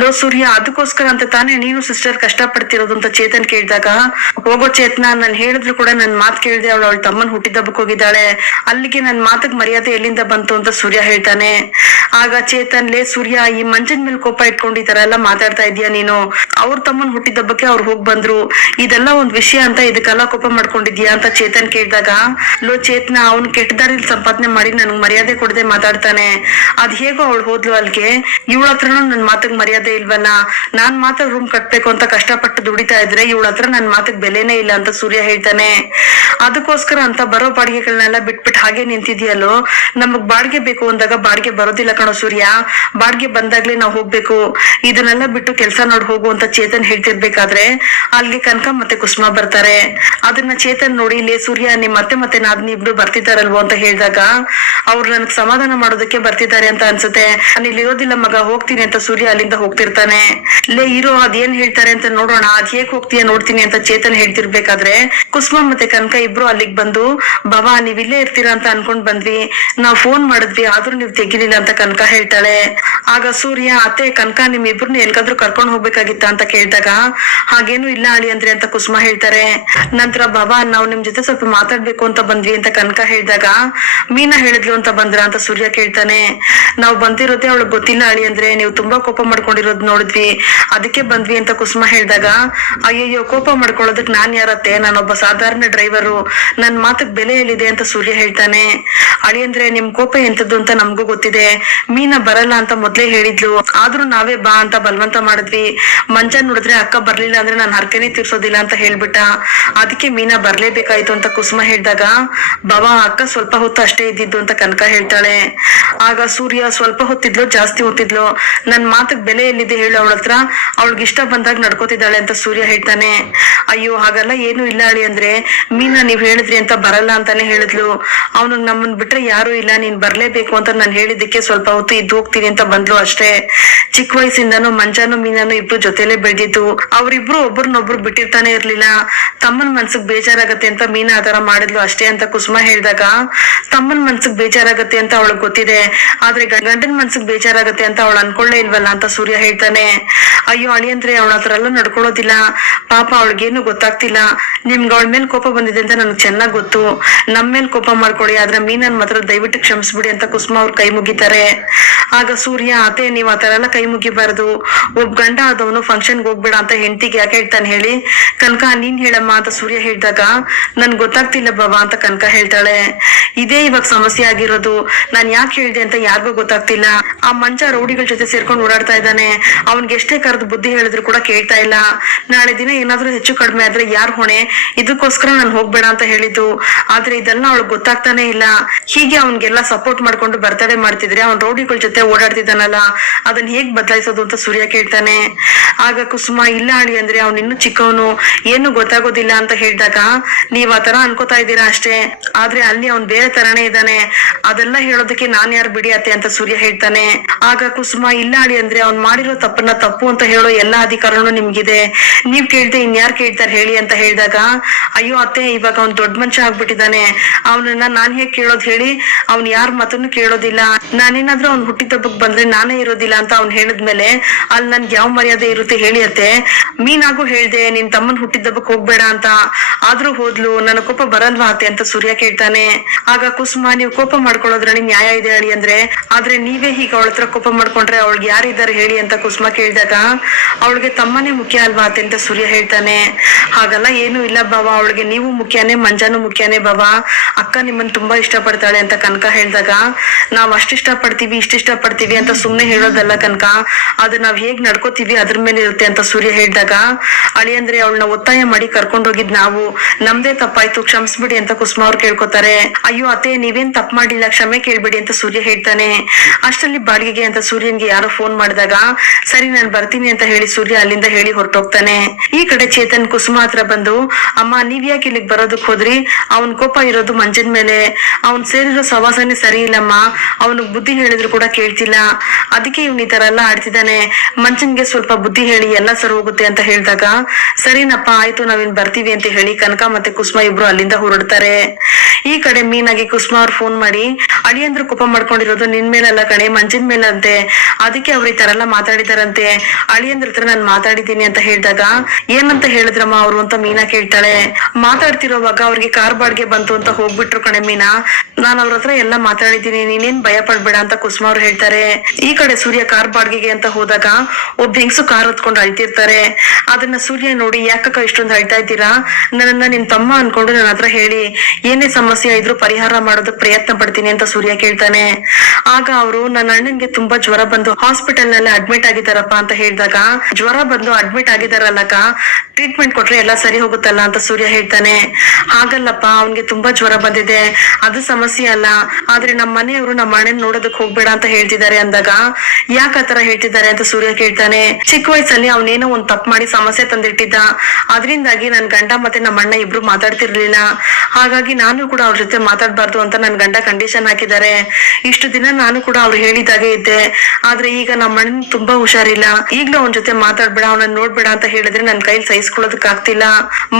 ಲೋ ಸೂರ್ಯ, ಅದಕ್ಕೋಸ್ಕರ ಅಂತ ತಾನೇ ನೀನು ಸಿಸ್ಟರ್ ಕಷ್ಟ ಪಡ್ತಿರೋದು ಅಂತ ಚೇತನ್ ಕೇಳಿದಾಗ, ಹೋಗೋ ಚೇತನ, ನಾನ್ ಹೇಳಿದ್ರು ಕೂಡ ನನ್ ಮಾತ್ ಕೇಳ್ದೆ ಅವಳ ತಮ್ಮನ್ ಹುಟ್ಟಿದಬ್ಬಕ್ ಹೋಗಿದ್ದಾಳೆ, ಅಲ್ಲಿಗೆ ನನ್ ಮಾತಕ್ ಮರ್ಯಾದೆ ಎಲ್ಲಿಂದ ಬಂತು ಅಂತ ಸೂರ್ಯ ಹೇಳ್ತಾನೆ. ಆಗ ಚೇತನ್, ಲೇ ಸೂರ್ಯ, ಈ ಮಂಜನ್ ಮೇಲೆ ಕೋಪ ಇಟ್ಕೊಂಡು ಈ ತರ ಎಲ್ಲ ಮಾತಾಡ್ತಾ ಇದೀಯ ನೀನು, ಅವ್ರ ತಮ್ಮನ್ ಹುಟ್ಟಿದಬ್ಬಕ್ಕೆ ಅವ್ರು ಹೋಗ್ ಬಂದ್ರು, ಇದೆಲ್ಲ ಒಂದ್ ವಿಷಯ ಅಂತ ಇದಕ್ಕೆಲ್ಲ ಕೋಪ ಮಾಡ್ಕೊಂಡಿದ್ಯಾ ಅಂತ ಚೇತನ್ ಕೇಳಿದಾಗ, ಲೋ ಚೇತನ, ಅವ್ನು ಕೆಟ್ಟ ದಾರಿಲಿ ಸಂಪಾದನೆ ಮಾಡಿ ನನ್ಗ್ ಮರ್ಯಾದೆ ಕೊಡದೆ ಮಾತಾಡ್ತಾನೆ, ಅದ್ ಹೇಗೋ ಅವಳು ಹೋದ್ಲು ಅಲ್ಗೆ, ಇವಳ ಹತ್ರನೂ ನನ್ ಮಾತಕ್ ಮರ್ಯಾದೆ ಇಲ್ವಲ್ಲ, ನಾನ್ ಮಾತ್ರ ರೂಮ್ ಕಟ್ಬೇಕು ಅಂತ ಕಷ್ಟಪಟ್ಟು ದುಡಿತಾ ಇದ್ರೆ ಇವಳ ಹತ್ರ ನನ್ ಮಾತಕ್ ಬೆಲೆನೇ ಇಲ್ಲ ಅಂತ ಸೂರ್ಯ ಹೇಳ್ತಾನೆ. ಅದಕ್ಕೋಸ್ಕರ ಅಂತ ಬರೋ ಬಾಡಿಗೆಗಳನ್ನೆಲ್ಲ ಬಿಟ್ಬಿಟ್ಟು ಹಾಗೆ ನಿಂತಿದ್ಯಲ್ಲೋ, ನಮಗ್ ಬಾಡಿಗೆ ಬೇಕು ಅಂದಾಗ ಬಾಡಿಗೆ ಬರೋದಿಲ್ಲ ಕಣೋ ಸೂರ್ಯ, ಬಾಡಿಗೆ ಬಂದಾಗ್ಲೇ ನಾವ್ ಹೋಗ್ಬೇಕು, ಇದನ್ನೆಲ್ಲ ಬಿಟ್ಟು ಕೆಲ್ಸ ನೋಡ್ ಹೋಗು ಅಂತ ಚೇತನ್ ಹೇಳ್ತಿರ್ಬೇಕಾದ್ರೆ ಅಲ್ಲಿಗೆ ಕನಕ ಮತ್ತೆ ಕುಸುಮ ಬರ್ತಾರೆ. ಅದನ್ನ ಚೇತನ್ ನೋಡಿ, ಲೇ ಸೂರ್ಯ, ನಿಮ್ ಮತ್ತೆ ನಾದ್ನಿ ಇಬ್ರು ಬರ್ತಿದಾರಲ್ವೋ ಅಂತ ಹೇಳಿದಾಗ, ಅವ್ರು ನನ್ಗ್ ಸಮಾಧಾನ ಮಾಡೋದಕ್ಕೆ ಬರ್ತಿದ್ದಾರೆ ಅಂತ ಅನ್ಸುತ್ತೆ, ನಾನು ಇಲ್ಲಿ ಇರೋದಿಲ್ಲ ಮಗ, ಹೋಗ್ತೀನಿ ಅಂತ ಸೂರ್ಯ ಅಲ್ಲಿಂದ ಹೋಗ್ತಿರ್ತಾನೆ. ಲೇ ಇರೋ, ಅದೇನ್ ಹೇಳ್ತಾರೆ ಅಂತ ನೋಡೋಣ, ಅದ್ ಹೇಗ್ ಹೋಗ್ತೀಯ ನೋಡ್ತೀನಿ ಅಂತ ಚೇತನ್ ಹೇಳ್ತಿರ್ಬೇಕಾದ್ರೆ ಕುಸುಮ ಮತ್ತೆ ಕನಕ ಇಬ್ರು ಅಲ್ಲಿಗ್ ಬಂದು, ಬಾಬಾ ನೀವ್ ಇಲ್ಲೇ ಇರ್ತೀರಾ ಅಂತ ಅನ್ಕೊಂಡ್ ಬಂದ್ವಿ, ನಾವ್ ಫೋನ್ ಮಾಡಿದ್ವಿ ಆದ್ರೂ ನೀವ್ ತೆಗಿಲಿಲ್ಲ ಅಂತ ಕನಕ ಹೇಳ್ತಾಳೆ. ಆಗ ಸೂರ್ಯ, ಅತ್ತೆ ಕನಕ, ನಿಮ್ ಇಬ್ರನ್ನ ಎಲ್ಗಾದ್ರೂ ಕರ್ಕೊಂಡ್ ಹೋಗ್ಬೇಕಾಗಿತ್ತ ಅಂತ ಕೇಳಿದಾಗ, ಹಾಗೇನು ಇಲ್ಲ ಅಳಿ ಅಂದ್ರೆ ಅಂತ ಕುಸುಮ ಹೇಳ್ತಾರೆ. ನಂತರ ಬಾಬಾ ನಾವ್ ನಿಮ್ ಜೊತೆ ಸ್ವಲ್ಪ ಮಾತಾಡ್ಬೇಕು ಅಂತ ಬಂದ್ವಿ ಅಂತ ಕನಕ ಹೇಳಿದಾಗ, ಮೀನಾ ಹೇಳಿದ್ಲು ಅಂತ ಬಂದ್ರ ಅಂತ ಸೂರ್ಯ ಕೇಳ್ತಾನೆ. ನಾವ್ ಬಂದಿರೋದೇ ಅವಳಿಗೆ ಗೊತ್ತಿಲ್ಲ ಅಳಿ ಅಂದ್ರೆ, ನೀವು ತುಂಬಾ ಕೋಪ ಮಾಡ್ಕೊಂಡಿರೋದ್ ನೋಡಿದ್ವಿ ಅದಕ್ಕೆ ಬಂದ್ವಿ ಅಂತ ಕುಸುಮ ಹೇಳಿದಾಗ, ಅಯ್ಯಯ್ಯೋ ಕೋಪ ಮಾಡ್ಕೊಳ್ಳೋದಕ್ ನಾನ್ ಯಾರತ್ತೆ, ನಾನೊಬ್ಬ ಸಾಧಾರಣ ಡ್ರೈವರು, ನನ್ ಮಾತಕ್ ಬೆಲೆ ಎಲ್ಲಿದೆ ಅಂತ ಸೂರ್ಯ ಹೇಳ್ತಾನೆ. ಅಳಿ ಅಂದ್ರೆ ನಿಮ್ ಕೋಪ ಎಂತದ್ದು ಅಂತ ನಮ್ಗೂ ಗೊತ್ತಿದೆ, ಮೀನಾ ಬರಲ್ಲ ಅಂತ ಮೊದ್ಲೇ ಹೇಳಿದ್ಲು, ಆದ್ರೂ ನಾವೇ ಬಾ ಅಂತ ಬಲವಂತ ಮಾಡಿದ್ವಿ, ಮಂಚ ನೋಡಿದ್ರೆ ಅಕ್ಕ ಬರ್ಲಿಲ್ಲ ಅಂದ್ರೆ ನಾನ್ ಹರಕೆನೆ ತೀರ್ಸೋದಿಲ್ಲ ಅಂತ ಹೇಳ್ಬಿಟ್ಟ, ಅದಕ್ಕೆ ಮೀನಾ ಬರ್ಲೇಬೇಕಾಯ್ತು ಅಂತ ಕುಸುಮ ಹೇಳಿದಾಗ, ಬಾಬಾ ಅಕ್ಕ ಸ್ವಲ್ಪ ಹೊತ್ತು ಅಷ್ಟೇ ಇದ್ದಿದ್ದು ಅಂತ ಕನಕ ಹೇಳ್ತಾಳೆ. ಆಗ ಸೂರ್ಯ, ಸ್ವಲ್ಪ ಹೊತ್ತಿದ್ಲು ಜಾಸ್ತಿ ಹೊತ್ತಿದ್ಲು, ನನ್ ಮಾತಕ್ ಬೆಲೆ ಎಲ್ಲಿದೆ ಹೇಳು ಅವಳ ಹತ್ರ, ಅವಳಿಗೆ ಇಷ್ಟ ಬಂದಾಗ ನಡ್ಕೋತಿದ್ದಾಳೆ ಅಂತ ಸೂರ್ಯ ಹೇಳ್ತಾನೆ. ಅಯ್ಯೋ ಹಾಗಲ್ಲ ಏನು ಇಲ್ಲ ಅಳಿ ಅಂದ್ರೆ, ಮೀನಾ ನೀವ್ ಹೇಳಿದ್ರಿ ಅಂತ ಬರಲ್ಲ ಅಂತಾನೆ ಹೇಳಿದ್ಲು, ಅವನಿಗೆ ನಮ್ಮನ್ ಬಿಟ್ರೆ ಯಾರು ಇಲ್ಲ, ನೀನ್ ಬರ್ಲೇಬೇಕು ಅಂತ ನಾನ್ ಹೇಳಿದ್ದಕ್ಕೆ ಸ್ವಲ್ಪ ಹೊತ್ತು ಇದ್ದು ಹೋಗ್ತೀನಿ ಅಂತ ಬಂದ್ಲು ಅಷ್ಟೇ. ಚಿಕ್ಕ ವಯಸ್ಸಿಂದಾನು ಮಂಜಾನು ಮೀನಾನು ಇಬ್ರು ಜೊತೆಲೆ ಬೆಳೆದಿದ್ದು, ಅವ್ರಿಬ್ರು ಒಬ್ರನ್ನೊಬ್ರು ಬಿಟ್ಟಿರ್ತಾನೆ ಇರ್ಲಿಲ್ಲ, ತಮ್ಮನ್ ಮನ್ಸಿಗೆ ಬೇಜಾರಾಗತ್ತೆ ಅಂತ ಮೀನಾ ಆತರ ಮಾಡಿದ್ಲು ಅಷ್ಟೇ ಅಂತ ಕುಸುಮ ಹೇಳಿದಾಗ, ತಮ್ಮನ್ ಮನ್ಸಿಗೆ ಬೇಜಾರಾಗತ್ತೆ ಅಂತ ಅವಳಿಗೆ ಗೊತ್ತಿದೆ, ಆದ್ರೆ ಗಂಡನ್ ಮನ್ಸಿಗೆ ಬೇಜಾರಾಗತ್ತೆ ಅಂತ ಅವಳು ಅನ್ಕೊಳ್ಳೇ ಇಲ್ವಲ್ಲ ಅಂತ ಸೂರ್ಯ ಹೇಳ್ತಾನೆ. ಅಯ್ಯೋ ಅಳಿ ಅಂದ್ರೆ ಅವಳ ಹತ್ರ ಎಲ್ಲ ನಡ್ಕೊಳ್ಳೋದಿಲ್ಲ, ಪಾಪ ಅವಳಿಗೇನು ಗೊತ್ತಾಗ್ತಿಲ್ಲ, ನಿಮ್ಗೆ ಅವಳ ಮೇಲೆ ಕೋಪ ಬಂದಿದೆ ಅಂತ ನನ್ಗೆ ಚೆನ್ನಾಗ್ ಗೊತ್ತು, ನಮ್ ಮೇಲೆ ಕೋಪ ಮಾಡ್ಕೊಳ್ಳಿ, ಆದ್ರೆ ಮೀನನ್ ಮಾತ್ರ ದಯವಿಟ್ಟು ಕ್ಷಮಿಸ್ಬಿಡಿ ಅಂತ ಕುಸುಮ ಅವ್ರು ಕೈ ಮುಗಿತಾರೆ. ಆಗ ಸೂರ್ಯ, ಅತ್ತೆ ನೀವ್ ಆತರ ಎಲ್ಲ ಕೈ ಮುಗಿಬಾರದು, ಒಬ್ಬ ಗಂಡ ಆದವನು ಫಂಕ್ಷನ್ಗೆ ಹೋಗ್ಬೇಡ ಅಂತ ಹೆಂಡತಿಗೆ ಯಾಕೆ ಹೇಳ್ತಾನೆ ಹೇಳಿ, ಕನಕ ನೀನ್ ಹೇಳಮ್ಮ ಅಂತ ಸೂರ್ಯ ಹೇಳಿದಾಗ, ನನ್ ಗೊತ್ತಾಗ್ತಿಲ್ಲ ಬಾಬಾ ಅಂತ ಕನಕ ಹೇಳ್ತಾಳೆ. ಇದೇ ಇವಾಗ ಸಮಸ್ಯೆ ಆಗಿರೋದು, ನಾನ್ ಯಾಕೆ ಹೇಳ್ದೆ ಅಂತ ಯಾರಿಗೂ ಗೊತ್ತಾಗ್ತಿಲ್ಲ, ಆ ಮಂಚ ರೌಡಿಗಳ ಜೊತೆ ಸೇರ್ಕೊಂಡು ಓಡಾಡ್ತಾ ಇದ್ದಾನೆ, ಅವನ್ಗೆ ಎಷ್ಟೇ ಕರೆದು ಬುದ್ಧಿ ಹೇಳಿದ್ರು ಕೂಡ ಕೇಳ್ತಾ ಇಲ್ಲ, ನಾಳೆ ದಿನ ಏನಾದ್ರೂ ಹೆಚ್ಚು ಕಡಿಮೆ ಆದ್ರೆ ಯಾರ್ ಹೊಣೆ, ಇದಕ್ಕೋಸ್ಕರ ನಾನ್ ಹೋಗ್ಬೇಡ ಅಂತ ಹೇಳಿದ್ದು, ಆದ್ರೆ ಇದೆಲ್ಲ ಅವಳಿಗೆ ಗೊತ್ತಾಗ್ತಾನೆ ಇಲ್ಲ, ಹೀಗೆ ಅವನ್ಗೆಲ್ಲ ಸಪೋರ್ಟ್ ಮಾಡ್ಕೊಂಡು ಬರ್ತಡೇ ಮಾಡ್ತಿದ್ರೆ ಅವ್ನ್ ರೌಡಿಗಳ ಜೊತೆ ಓಡಾಡ್ತಿದ್ದಾನಲ್ಲ, ಅದನ್ನ ಹೇಗ್ ಬದಲಾಯಿಸೋದು ಅಂತ ಸೂರ್ಯ ಕೇಳ್ತಾನೆ. ಆಗ ಕುಸುಮ, ಇಲ್ಲ ಅಳಿ ಅಂದ್ರೆ ಅವ್ನ್ ಇನ್ನು ಚಿಕ್ಕವನು, ಏನು ಗೊತ್ತಾಗೋದಿಲ್ಲ ಅಂತ ಹೇಳಿದಾಗ, ನೀವ್ ಆತರ ಅನ್ಕೋತಾ ಇದ್ದೀರಾ ಅಷ್ಟೇ, ಆದ್ರೆ ಅಲ್ಲಿ ಅವ್ನ್ ಬೇರೆ ತರಾನೇ ಇದ್ದಾನೆ, ಅದೆಲ್ಲ ಹೇಳೋದಕ್ಕೆ ನಾನ್ ಯಾರು ಬಿಡಿಯತ್ತೆ ಅಂತ ಸೂರ್ಯ ಹೇಳ್ತಾನೆ. ಆಗ ಕುಸುಮ, ಇಲ್ಲ ಅಳಿ ಅಂದ್ರೆ ಅವ್ನ್ ಮಾಡಿರೋ ತಪ್ಪನ್ನ ತಪ್ಪು ಅಂತ ಹೇಳೋ ಎಲ್ಲಾ ಅಧಿಕಾರನು ನಿಮ್ಗಿದೆ, ನೀವ್ ಕೇಳ್ದೆ ಇನ್ಯಾರು ಕೇಳ್ತಾರೆ ಹೇಳಿ ಅಂತ ಹೇಳಿದಾಗ, ಅಯ್ಯೋ ಅತ್ತೆ ಇವಾಗ ಅವ್ನ್ ದೊಡ್ಡ ಮನುಷ್ಯ ಆಗ್ಬಿಟ್ಟಿದ್ದಾನೆ, ಅವನನ್ನ ನಾನ್ ಹೇಗ್ ಕೇಳೋದ್ ಹೇಳಿ, ಅವ್ನ್ ಯಾರ ಮಾತನ್ನು ಕೇಳೋದಿಲ್ಲ, ನಾನೇನಾದ್ರೂ ಅವ್ನ್ ಹುಟ್ಟಿದ ಹುಟ್ಟಿದಬ್ಬಕ್ ಬಂದ್ರೆ ನಾನೇ ಇರೋದಿಲ್ಲ ಅಂತ ಅವ್ನ್ ಹೇಳಿದ್ಮೇಲೆ ಅಲ್ಲಿ ನನ್ಗೆ ಯಾವ ಮರ್ಯಾದೆ ಇರುತ್ತೆ ಹೇಳಿ ಅತ್ತೆ. ಮೀನಾಗೂ ಹೇಳ್ದೆ ನಿನ್ ತಮ್ಮನ್ ಹುಟ್ಟಿದಬ್ಬಕ್ ಹೋಗ್ಬೇಡ ಅಂತ, ಆದ್ರೂ ಹೋದ್ಲು. ನನ್ನ ಕೋಪ ಬರಲ್ವಾ ಅತ್ತೆ ಅಂತ ಸೂರ್ಯ ಕೇಳ್ತಾನೆ. ಆಗ ಕುಸುಮ, ನೀವು ಕೋಪ ಮಾಡ್ಕೊಳ್ಳೋದ್ರಲ್ಲಿ ನ್ಯಾಯ ಇದೆ ಹೇಳಿ ಅಂದ್ರೆ, ಆದ್ರೆ ನೀವೇ ಹೀಗೆ ಅವಳ ಹತ್ರ ಕೋಪ ಮಾಡ್ಕೊಂಡ್ರೆ ಅವಳಿಗೆ ಯಾರಿದ್ದಾರೆ ಹೇಳಿ ಅಂತ ಕುಸುಮ ಕೇಳಿದಾಗ, ಅವಳಿಗೆ ತಮ್ಮನೇ ಮುಖ್ಯ ಅಲ್ವಾ ಅತ್ತೆ ಅಂತ ಸೂರ್ಯ ಹೇಳ್ತಾನೆ. ಹಾಗಲ್ಲ ಏನು ಇಲ್ಲ ಬಾವ, ಅವಳಿಗೆ ನೀವು ಮುಖ್ಯನೇ, ಮಂಜಾನು ಮುಖ್ಯನೇ ಬಾವ. ಅಕ್ಕ ನಿಮ್ಮನ್ ತುಂಬಾ ಇಷ್ಟ ಪಡ್ತಾಳೆ ಅಂತ ಕನಕ ಹೇಳ್ದಾಗ, ನಾವ್ ಅಷ್ಟಿಷ್ಟ ಪಡ್ತೀವಿ ಇಷ್ಟಿಷ್ಟ ಪಡ್ತೀವಿ ಅಂತ ಸುಮ್ನೆ ಹೇಳೋದಲ್ಲ ಕನಕ, ಅದು ನಾವ್ ಹೇಗ್ ನಡ್ಕೋತೀವಿ ಅದ್ರ ಮೇಲೆ ಇರುತ್ತೆ ಅಂತ ಸೂರ್ಯ ಹೇಳ್ದಾಗ, ಅಳಿಯಂದ್ರೆ ಅವಳನ್ನ ಒತ್ತಾಯ ಮಾಡಿ ಕರ್ಕೊಂಡೋಗಿದ್ ನಾವು, ನಮ್ದೇ ತಪ್ಪಾಯ್ತು, ಕ್ಷಮಿಸ್ಬಿಡಿ ಅಂತ ಕುಸುಮ ಅವ್ರು ಕೇಳ್ಕೊತಾರೆ. ಅಯ್ಯೋ ಅತ್ತೆ ನೀವೇನ್ ತಪ್ಪು ಮಾಡಿಲ್ಲ, ಕ್ಷಮೆ ಕೇಳ್ಬಿಡಿ ಅಂತ ಸೂರ್ಯ ಹೇಳ್ತಾನೆ. ಅಷ್ಟರಲ್ಲಿ ಬಾಡಿಗೆಗೆ ಅಂತ ಸೂರ್ಯನ್ಗೆ ಯಾರೋ ಫೋನ್ ಮಾಡಿದಾಗ, ಸರಿ ನಾನು ಬರ್ತೀನಿ ಅಂತ ಹೇಳಿ ಸೂರ್ಯ ಅಲ್ಲಿಂದ ಹೇಳಿ ಹೊರಟೋಗ್ತಾನೆ. ಈ ಕಡೆ ಚೇತನ್ ಕುಸುಮ ಹತ್ರ ಬಂದು, ಅಮ್ಮ ನೀವ್ ಯಾಕೆ ಇಲ್ಲಿಗೆ ಬರೋದಕ್ ಹೋದ್ರಿ? ಅವನ್ ಕೋಪ ಇರೋದು ಮಂಜನ್ ಮೇಲೆ, ಅವ್ನ್ ಸೇರಿರೋ ಸವಾಸನೆ ಸರಿ ಇಲ್ಲಮ್ಮ, ಅವನಿಗೆ ಬುದ್ಧಿ ಹೇಳಿದ್ರು ಕೂಡ ಕೇಳ್ತಿಲ್ಲ, ಅದಕ್ಕೆ ಇವ್ನ ಈ ತರ ಎಲ್ಲ ಆಡ್ತಿದ್ದಾನೆ, ಮಂಜನ್ಗೆ ಸ್ವಲ್ಪ ಬುದ್ಧಿ ಹೇಳಿ ಎಲ್ಲ ಸರಿ ಹೋಗುತ್ತೆ ಅಂತ ಹೇಳಿದಾಗ, ಸರಿನಪ್ಪ ಆಯ್ತು ನಾವಿನ್ ಬರ್ತೀವಿ ಅಂತ ಹೇಳಿ ಕನಕ ಮತ್ತೆ ಕುಸುಮ ಇಬ್ರು ಅಲ್ಲಿಂದ ಹೊರಡ್ತಾರೆ. ಈ ಕಡೆ ಮೀನಾಗಿ ಕುಸುಮ ಅವ್ರು ಫೋನ್ ಮಾಡಿ, ಅಳಿಯಂದ್ರು ಕೋಪ ಮಾಡ್ಕೊಂಡಿರೋದು ನಿನ್ ಮೇಲಲ್ಲ ಕಣೆ, ಮಂಜನ್ ಮೇಲಂತೆ, ಅದಕ್ಕೆ ಅವ್ರು ಈ ತರ ಎಲ್ಲ ಮಾತಾಡಿದಾರಂತೆ, ಅಳಿಯಂದ್ರ ಹತ್ರ ನಾನ್ ಮಾತಾಡಿದೀನಿ ಅಂತ ಹೇಳಿದಾಗ, ಏನಂತ ಹೇಳಿದ್ರಮ್ಮ ಅವ್ರು ಅಂತ ಮೀನಾ ಕೇಳ್ತಾಳೆ. ಮಾತಾಡ್ತಿರೋವಾಗ ಅವ್ರಿಗೆ ಕಾರ್ ಬಾಡ್ಗೆ ಬಂತು ಅಂತ ಹೋಗ್ಬಿಟ್ರು ಕಣೆ ಮೀನಾ, ನಾನ್ ಅವ್ರ ಹತ್ರ ಎಲ್ಲ ಮಾತಾಡಿದೀನಿ, ನೀನೇನ್ ಭಯ ಪಡ್ಬೇಡ ಅಂತ ಕುಸುಮ ಅವ್ರು ಹೇಳ್ತಾರೆ. ಈ ಕಡೆ ಸೂರ್ಯ ಕಾರ್ ಬಾಡ್ಗೆಗೆ ಅಂತ ಹೋದಾಗ ಒಬ್ಬ ಹೆಂಗಸು ಕಾರ್ ಹೊತ್ಕೊಂಡು ಅಳ್ತಿರ್ತಾರೆ. ಅದನ್ನ ಸೂರ್ಯ ನೋಡಿ, ಯಾಕಕ್ಕ ಇಷ್ಟೊಂದು ಅಳ್ತಾ ಇದ್ದೀರಾ, ನನ್ನನ್ನ ನಿಮ್ ತಮ್ಮ ಅನ್ಕೊಂಡು ನನ್ನ ಹತ್ರ ಹೇಳಿ, ಏನೇ ಸಮಸ್ಯೆ ಇದ್ರು ಪರಿಹಾರ ಮಾಡೋದಕ್ ಪ್ರಯತ್ನ ಪಡ್ತೀನಿ ಅಂತ ಸೂರ್ಯ ಕೇಳ್ತಾನೆ. ಆಗ ಅವರು, ನನ್ನ ಅಣ್ಣನ್ಗೆ ತುಂಬಾ ಜ್ವರ ಬಂದು ಹಾಸ್ಪಿಟಲ್ ನಲ್ಲಿ ಅಡ್ಮಿಟ್ ಆಗಿದ್ದಾರಪ್ಪ ಅಂತ ಹೇಳಿದಾಗ, ಜ್ವರ ಬಂದು ಅಡ್ಮಿಟ್ ಆಗಿದಾರಲ್ಲಕ್ಕ, ಟ್ರೀಟ್ಮೆಂಟ್ ಕೊಟ್ರೆ ಎಲ್ಲ ಸರಿ ಹೋಗುತ್ತಲ್ಲ ಅಂತ ಸೂರ್ಯ ಹೇಳ್ತಾನೆ. ಹಾಗಲ್ಲಪ್ಪ, ಅವ್ನ್ಗೆ ತುಂಬಾ ಜ್ವರ ಬಂದಿದೆ, ಅದು ಸಮಸ್ಯೆ ಅಲ್ಲ, ಆದ್ರೆ ನಮ್ಮ ಮನೆಯವರು ನಮ್ಮ ಅಣ್ಣನ್ ನೋಡೋದಕ್ ಹೋಗ್ಬೇಡ ಅಂತ ಹೇಳ್ತಿದ್ದಾರೆ ಅಂದಾಗ, ಯಾಕ ಆತರ ಹೇಳ್ತಿದ್ದಾರೆ ಅಂತ ಸೂರ್ಯ ಕೇಳ್ತಾನೆ. ಚಿಕ್ಕ ವಯಸ್ಸಲ್ಲಿ ಅವನೇನೋ ಒಂದ್ ತಪ್ಪು ಮಾಡಿ ಸಮಸ್ಯೆ ತಂದಿಟ್ಟಿದ್ದ, ಅದರಿಂದಾಗಿ ನನ್ ಗಂಡ ಮತ್ತೆ ನಮ್ಮ ಅಣ್ಣ ಇಬ್ರು ಮಾತಾಡ್ತಿರ್ಲಿಲ್ಲ, ಹಾಗಾಗಿ ನಾನು ಕೂಡ ಅವ್ರ ಜೊತೆ ಮಾತಾಡ್ಬಾರ್ದು ಅಂತ ನನ್ ಗಂಡ ಕಂಡೀಷನ್ ಹಾಕಿದ್ದಾರೆ. ಇಷ್ಟು ದಿನ ನಾನು ಕೂಡ ಅವ್ರು ಹೇಳಿದಾಗೆ ಇದ್ದೆ, ಆದ್ರೆ ಈಗ ನಮ್ಮ ಅಣ್ಣನ್ ತುಂಬಾ ಹುಷಾರಿಲ್ಲ, ಈಗ್ಲೂ ಅವನ ಜೊತೆ ಮಾತಾಡ್ಬೇಡ, ಅವನನ್ನ ನೋಡ್ಬೇಡ ಅಂತ ಹೇಳಿದ್ರೆ ನನ್ ಕೈಲಿ ಸಹಿಸ್ಕೊಳ್ಳೋದಕ್ ಆಗ್ತಿಲ್ಲ.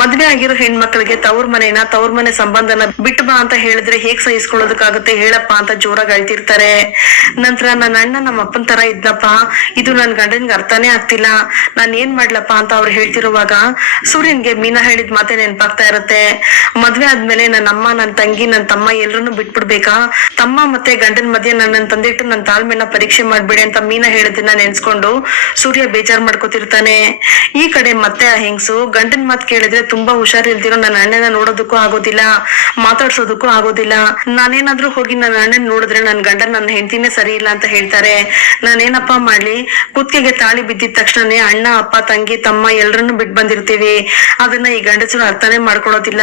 ಮದ್ವೆ ಆಗಿರೋ ಹೆಣ್ಮಕ್ಳಿಗೆ ತವ್ರ ಮನೆ ಸಂಬಂಧನ ಬಿಟ್ಟು ಬಾ ಅಂತ ಹೇಳಿದ್ರೆ ಹೇಗ್ ಸಹಿಸ್ಕೊಳ್ಳೋದಕ್ಕಾಗುತ್ತೆ ಹೇಳಪ್ಪ ಅಂತ ಜೋರಾಗಿ ಅಳ್ತಿರ್ತಾರೆ. ನಂತರ ನನ್ನ ಅಣ್ಣ ನಮ್ಮ ಅಪ್ಪನ ತರ ಇದ್ನಪ್ಪ, ಇದು ನನ್ ಗಂಡನ್ಗೆ ಅರ್ಥನೇ ಆಗ್ತಿಲ್ಲ, ನಾನ್ ಏನ್ ಮಾಡ್ಲಪ್ಪ ಅಂತ ಅವ್ರು ಹೇಳ್ತಿರುವಾಗ ಸೂರ್ಯನ್ಗೆ ಮೀನಾ ಹೇಳಿದ್ ಮಾತೆ ನೆನ್ಪಾಗ್ತಾ ಇರುತ್ತೆ. ಮದ್ವೆ ಆದ್ಮೇಲೆ ನನ್ನ ಅಮ್ಮ, ನನ್ ತಂಗಿ, ನನ್ ತಮ್ಮ ಎಲ್ರನ್ನೂ ಬಿಟ್ಬಿಡ್ಬೇಕಾ, ತಮ್ಮ ಮತ್ತೆ ಗಂಡನ್ ಮಧ್ಯೆ ನನ್ನ ತಂದಿಟ್ಟು ನನ್ನ ತಾಳ್ಮೆನ ಪರೀಕ್ಷೆ ಮಾಡ್ಬೇಡಿ ಅಂತ ಮೀನಾ ಹೇಳಿದ್ದನ್ನ ನೆನ್ಸ್ಕೊಂಡು ಸೂರ್ಯ ಬೇಜಾರ್ ಮಾಡ್ಕೋತಿರ್ತಾನೆ. ಈ ಕಡೆ ಮತ್ತೆ ಆ ಹೆಂಗ್ಸು, ಗಂಡನ್ ಮಾತ್ ಕೇಳಿದ್ರೆ ತುಂಬಾ ಹುಷಾರಿಲ್ದಿರೋ ನನ್ನ ಅಣ್ಣನ ನೋಡೋದಕ್ಕೂ ಆಗೋದಿಲ್ಲ, ಮಾತಾಡ್ಸೋದಕ್ಕೂ ಆಗೋದಿಲ್ಲ, ನಾನೇನಾದ್ರೂ ಹೋಗಿ ನನ್ನ ಅಣ್ಣನ್ ನೋಡಿದ್ರೆ ನನ್ ಗಂಡ ನನ್ನ ಹೆಂಡತಿನೇ ಸರಿ ಇಲ್ಲ ಅಂತ ಹೇಳ್ತಾರೆ, ನಾನೇನಪ್ಪ ಮಾಡ್ಲಿ, ಕುತ್ತಿಗೆಗೆ ತಾಳಿ ಬಿದ್ದಿದ ತಕ್ಷಣನೇ ಅಣ್ಣ, ಅಪ್ಪ, ತಂಗಿ, ತಮ್ಮ ಎಲ್ರನ್ನೂ ಬಿಟ್ ಬಂದಿರ್ತೀವಿ, ಅದನ್ನ ಈ ಗಂಡಸರು ಅರ್ಥನೇ ಮಾಡ್ಕೊಳೋದಿಲ್ಲ,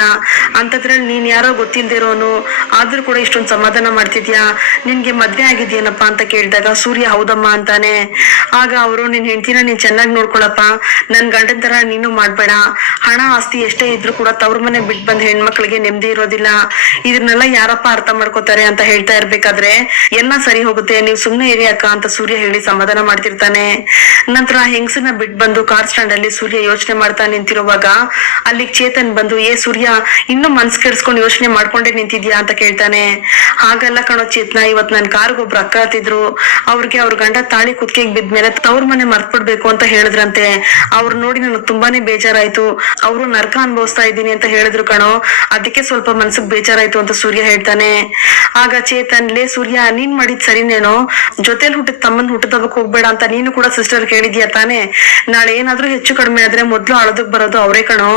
ಅಂತದ್ರಲ್ಲಿ ನೀನ್ ಯಾರೋ ಗೊತ್ತಿಲ್ದಿರೋನು, ಆದ್ರೂ ಕೂಡ ಇಷ್ಟೊಂದು ಸಮಾಧಾನ ಮಾಡ್ತಿದ್ಯಾ, ನಿನ್ಗೆ ಮದ್ವೆ ಆಗಿದ್ಯೇನಪ್ಪ ಅಂತ ಕೇಳಿದಾಗ ಸೂರ್ಯ ಹೌದಮ್ಮ ಅಂತಾನೆ. ಆಗ ಅವರು, ನಿನ್ ಹೆಂಡತಿನ ನೀನ್ ಚೆನ್ನಾಗಿ ನೋಡ್ಕೊಳಪ್ಪ, ನನ್ ಗಂಡನ್ ತರ ನೀನು ಮಾಡ್ಬೇಡ, ಹಣ ಆಸ್ತಿ ಎಷ್ಟೇ ಇದ್ರು ಕೂಡ ತವ್ರ ಮನೆ ಬಿಟ್ ಬಂದ್ ಹೆಣ್ಮಕ್ಳಿಗೆ ನೆಮ್ಮದಿ ಇರೋದಿಲ್ಲ, ಇದನ್ನೆಲ್ಲ ಯಾರಪ್ಪ ಅರ್ಥ ಮಾಡ್ಕೋತಾರೆ ಅಂತ ಹೇಳ್ತಾ ಇರ್ಬೇಕಾದ್ರೆ, ಎಲ್ಲ ಸರಿ ಹೋಗುತ್ತೆ, ನೀವ್ ಸುಮ್ನೆ ಇರಿ ಅಕ್ಕ ಅಂತ ಸೂರ್ಯ ಹೇಳಿ ಸಮಾಧಾನ ಮಾಡ್ತಿರ್ತಾನೆ. ನಂತರ ಹೆಂಗಸನ್ನ ಬಿಟ್ ಬಂದು ಕಾರ್ ಸ್ಟ್ಯಾಂಡ್ ಅಲ್ಲಿ ಸೂರ್ಯ ಯೋಚನೆ ಮಾಡ್ತಾ ನಿಂತಿರುವಾಗ ಅಲ್ಲಿಗ್ ಚೇತನ್ ಬಂದು, ಏ ಸೂರ್ಯ ಇನ್ನು ಮನ್ಸ್ ಕೆಡ್ಸ್ಕೊಂಡು ಯೋಚನೆ ಮಾಡ್ಕೊಂಡೇ ನಿಂತಿದ್ಯಾ ಅಂತ ಕೇಳ್ತಾನೆ. ಹಾಗಲ್ಲ ಕಣೋ ಚೇತನ, ಇವತ್ ನನ್ ಕಾರ್ಗ್ ಒಬ್ರು ಅಕ್ಕ ಹತ್ತಿದ್ರು, ಅವ್ರಿಗೆ ಅವ್ರ ಗಂಡ ತಾಳಿ ಕುತ್ತಿಗೆಗೆ ಬಿದ್ಮೇಲೆ ತವ್ರ ಮನೆ ಮರ್ತ್ಬಿಡ್ಬೇಕು ಅಂತ ಹೇಳಿದ್ರಂತೆ, ಅವ್ರು ನೋಡಿ ನನಗ್ ತುಂಬಾನೇ ಬೇಜಾರಾಯ್ತು, ಅವ್ರು ನರ್ಕ ಅನ್ಭವಿಸ್ತಾ ಇದ್ದೀನಿ ಅಂತ ಹೇಳಿದ್ರು ಕಣೋ, ಅದಕ್ಕೆ ಸ್ವಲ್ಪ ಮನ್ಸಿಗೆ ಬೇಜಾರಾಯ್ತು ಅಂತ ಸೂರ್ಯ ಹೇಳ್ತಾನೆ. ಆಗ ಚೇತನ್, ಲೇ ಸೂರ್ಯ ನೀನ್ ಮಾಡಿದ್ ಸರಿನೇನೋ, ಜೊತೆಲಿ ಹುಟ್ಟಿದ ತಮ್ಮನ್ ಹುಟ್ಟದಕ್ಕೆ ಹೋಗ್ಬೇಡ ಅಂತ ನೀನು ಕೂಡ ಸಿಸ್ಟರ್ ಕೇಳಿದ್ಯಾ ತಾನೆ, ನಾಳೆ ಏನಾದ್ರೂ ಹೆಚ್ಚು ಕಡಿಮೆ ಆದ್ರೆ ಮೊದ್ಲು ಅಳದಕ್ ಬರೋದು ಅವ್ರೇ ಕಣೋ,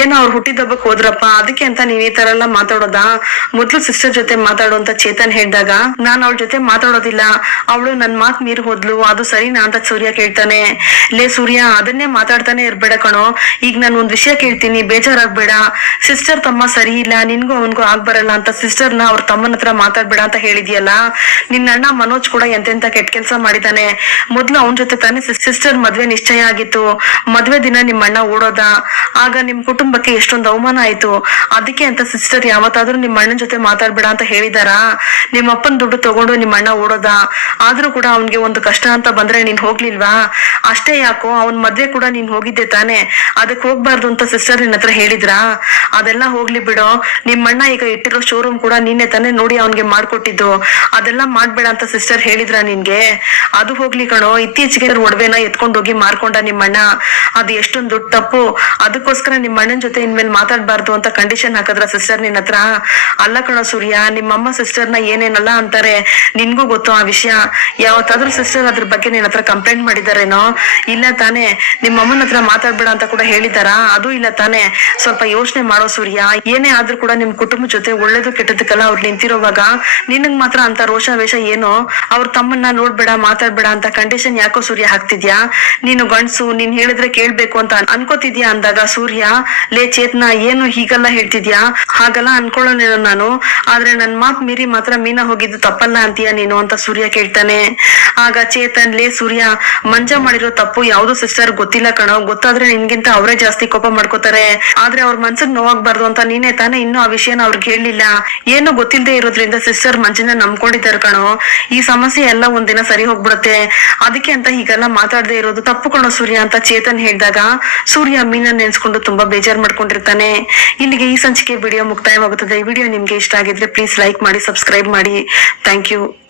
ಏನೋ ಅವ್ರು ಹುಟ್ಟಿದಬ್ಬಕ್ ಹೋದ್ರಪ್ಪ ಅದಕ್ಕೆ ಅಂತ ನೀವ್ ಈ ತರ ಎಲ್ಲ ಮಾತಾಡೋದಾ, ಮೊದ್ಲು ಸಿಸ್ಟರ್ ಜೊತೆ ಮಾತಾಡೋ ಅಂತ ಚೇತನ್ ಹೇಳಿದಾಗ, ನಾನ್ ಅವಳ ಜೊತೆ ಮಾತಾಡೋದಿಲ್ಲ, ಅವಳು ನನ್ ಮಾತ್ ಮೀರ್ ಹೋದ್ಲು, ಅದು ಸರಿನಾ ಅಂತ ಸೂರ್ಯ ಕೇಳ್ತಾನೆ. ಲೇ ಸೂರ್ಯ ಅದನ್ನೇ ಮಾತಾಡ್ತಾನೆ ಇರ್ಬೇಡ ಕಣೋ, ಈಗ ನಾನು ಒಂದ್ ವಿಷಯ ಕೇಳ್ತೀನಿ ಬೇಜಾರಾಗ್ಬೇಡ, ಸಿಸ್ಟರ್ ತಮ್ಮ ಸರಿ ಇಲ್ಲ, ನಿನ್ಗೂ ಅವನ್ಗೂ ಆಗ್ಬರಲ್ಲ ಅಂತ ಸಿಸ್ಟರ್ನ ಅವ್ರ ತಮ್ಮನ ಹತ್ರ ಮಾತಾಡ್ಬೇಡ ಅಂತ ಹೇಳಿದ್ಯಲ್ಲ, ನಿನ್ನ ಅಣ್ಣ ಮನೋಜ್ ಕೂಡ ಎಂತೆಂತ ಕೆಟ್ಟ ಕೆಲ್ಸ ಮಾಡಿದಾನೆ, ಮೊದ್ಲು ಅವನ್ ಜೊತೆ ತಾನೇ ಸಿಸ್ಟರ್ ಮದ್ವೆ ನಿಶ್ಚಯ ಆಗಿತ್ತು, ಮದ್ವೆ ದಿನ ನಿಮ್ ಅಣ್ಣ ಓಡೋದ, ಆಗ ನಿಮ್ ಕುಟುಂಬಕ್ಕೆ ಎಷ್ಟೊಂದು ಅವಮಾನ ಆಯ್ತು, ಅದಕ್ಕೆ ಅಂತ ಸಿಸ್ಟರ್ ಯಾವತ್ತಾದ್ರೂ ನಿಮ್ ಅಣ್ಣನ ಜೊತೆ ಮಾತಾಡ್ಬೇಡ ಅಂತ ಹೇಳಿದಾರಾ, ನಿಮ್ ಅಪ್ಪನ್ ದುಡ್ಡು ತಗೊಂಡು ನಿಮ್ ಅಣ್ಣ ಓಡೋದ, ಆದ್ರೂ ಕೂಡ ಅವ್ನ್ಗೆ ಒಂದು ಕಷ್ಟ ಅಂತ ಬಂದ್ರೆ ನೀನ್ ಹೋಗ್ಲಿಲ್ವಾ, ಅಷ್ಟೇ ಯಾಕೋ ಅವನ್ ಮದ್ವೆ ಕೂಡ ನೀನ್ ಹೋಗಿದ್ದೆ ತಾನೆ, ಅದಕ್ಕೆ ಹೋಗ್ಬಾರ್ದು ಅಂತ ಸಿಸ್ಟರ್ ನಿನ್ನ ಹತ್ರ ಹೇಳಿದ್ರಾ? ಅದೆಲ್ಲ ಹೋಗ್ಲಿ ಬಿಡೋ, ನಿಮ್ಮಣ್ಣ ಈಗ ಇಟ್ಟಿರೋ ಶೋರೂಮ್ ಕೂಡ ನೀನೆ ತಾನೇ ನೋಡಿ ಅವನ್ಗೆ ಮಾಡ್ಕೊಟ್ಟಿದ್ದು, ಅದೆಲ್ಲ ಮಾಡ್ಬೇಡ ಅಂತ ಸಿಸ್ಟರ್ ಹೇಳಿದ್ರ ನಿನ್ಗೆ? ಅದು ಹೋಗ್ಲಿ ಕಣೋ, ಇತ್ತೀಚೆಗೆ ಒಡವೆನ ಎತ್ಕೊಂಡ್ ಹೋಗಿ ಮಾರ್ಕೊಂಡ ನಿಮ್ಮಣ್ಣ, ಅದು ಎಷ್ಟೊಂದು ದೊಡ್ಡ ತಪ್ಪು. ಅದಕ್ಕೋಸ್ಕರ ನಿಮ್ಮ ಅಣ್ಣನ ಜೊತೆ ಇನ್ಮೇಲೆ ಮಾತಾಡ್ಬಾರ್ದು ಅಂತ ಕಂಡೀಷನ್ ಹಾಕದ್ರ ಸಿಸ್ಟರ್ ನಿನ್ನ ಹತ್ರ? ಅಲ್ಲ ಕಣೋ ಸೂರ್ಯ, ನಿಮ್ಮಮ್ಮ ಸಿಸ್ಟರ್ನ ಏನೇನಲ್ಲ ಅಂತಾರೆ, ನಿನ್ಗೂ ಗೊತ್ತು ಆ ವಿಷಯ. ಯಾವತ್ತಾದ್ರೂ ಸಿಸ್ಟರ್ ಅದ್ರ ಬಗ್ಗೆ ನಿನ್ನ ಹತ್ರ ಕಂಪ್ಲೇಂಟ್ ಮಾಡಿದಾರೇನೋ? ಇಲ್ಲ ತಾನೇ. ನಿಮ್ಮಮ್ಮನ ಹತ್ರ ಮಾತಾಡ್ಬೇಡ ಅಂತ ಕೂಡ ಹೇಳಿದಾರಾ? ಅದು ಇಲ್ಲ ತಾನೇ. ಸ್ವಲ್ಪ ಯೋಚನೆ ಮಾಡೋ ಸೂರ್ಯ. ಏನೇ ಆದ್ರೂ ಕೂಡ ನಿಮ್ ಕುಟುಂಬ ಜೊತೆ ಒಳ್ಳೇದು ಕೆಟ್ಟದಕ್ಕೆಲ್ಲ ಅವ್ರು ನಿಂತಿರೋವಾಗ ನಿನಗ್ ಮಾತ್ರ ಅಂತ ರೋಷ ವೇಷ ಏನೋ? ಅವ್ರ ತಮ್ಮನ್ನ ನೋಡ್ಬೇಡ ಮಾತಾಡ್ಬೇಡ ಅಂತ ಕಂಡೀಷನ್ ಯಾಕೋ ಸೂರ್ಯ ಹಾಕ್ತಿದ್ಯಾ? ನೀನು ಗಂಡ್ಸು, ನೀನ್ ಹೇಳಿದ್ರೆ ಕೇಳ್ಬೇಕು ಅಂತ ಅನ್ಕೋತಿದ್ಯಾ ಅಂದಾಗ ಸೂರ್ಯ, ಲೇ ಚೇತನ, ಏನು ಹೀಗೆಲ್ಲ ಹೇಳ್ತಿದ್ಯಾ? ಹಾಗೆಲ್ಲ ಅನ್ಕೊಳ್ಳೋನೇನೋ ನಾನು, ಆದ್ರೆ ನನ್ ಮಾತ್ ಮೀರಿ ಮಾತ್ರ ಮೀನಾ ಹೋಗಿದ್ದು ತಪ್ಪಲ್ಲ ಅಂತೀಯ ನೀನು ಅಂತ ಸೂರ್ಯ ಕೇಳ್ತಾನೆ. ಆಗ ಚೇತನ್, ಲೇ ಸೂರ್ಯ, ಮಂಜ ಮಾಡಿರೋ ತಪ್ಪು ಯಾವ್ದು ಸಿಸ್ಟರ್ ಗೊತ್ತಿಲ್ಲ ಕಣೋ, ಗೊತ್ತಾದ್ರೆ ನಿನ್ಗಿಂತ ಅವರೇ ಜಾಸ್ತಿ ಕೋಪ ಮಾಡ್ಕೋತಾರೆ. ಆದ್ರೆ ಅವ್ರ ಮನ್ಸಿಗೆ ನೋವಾಗ್ಬಾರ್ದು ಅಂತ ನೀನೇ ತಾನೇ ಇನ್ನೂ ಆ ವಿಷಯನ ಅವ್ರಿಗೆ ಹೇಳಿಲ್ಲ. ಏನು ಗೊತ್ತಿಲ್ಲದೆ ಇರೋದ್ರಿಂದ ಸಿಸ್ಟರ್ ಮಂಜನ ನಂಬ್ಕೊಂಡಿದ್ದಾರೆ ಕಣೋ. ಈ ಸಮಸ್ಯೆ ಎಲ್ಲ ಒಂದಿನ ಸರಿ ಹೋಗ್ಬಿಡುತ್ತೆ, ಅದಕ್ಕೆ ಅಂತ ಹೀಗೆಲ್ಲ ಮಾತಾಡದೆ ಇರೋದು ತಪ್ಪು ಕಣೋ ಸೂರ್ಯ ಅಂತ ಚೇತನ್ ಹೇಳಿದಾಗ ಸೂರ್ಯ ಮೀನನ್ನ ನೆನ್ಸ್ಕೊಂಡು ತುಂಬಾ ಬೇಜಾರ್ ಮಾಡ್ಕೊಂಡಿರ್ತಾನೆ. ಇಲ್ಲಿಗೆ ಈ ಸಂಚಿಕೆ ವಿಡಿಯೋ ಮುಕ್ತಾಯವಾಗುತ್ತದೆ. ಈ ವಿಡಿಯೋ ನಿಮ್ಗೆ ಇಷ್ಟ ಆಗಿದ್ರೆ ಪ್ಲೀಸ್ ಲೈಕ್ ಮಾಡಿ, ಸಬ್ಸ್ಕ್ರೈಬ್ ಮಾಡಿ. Thank you.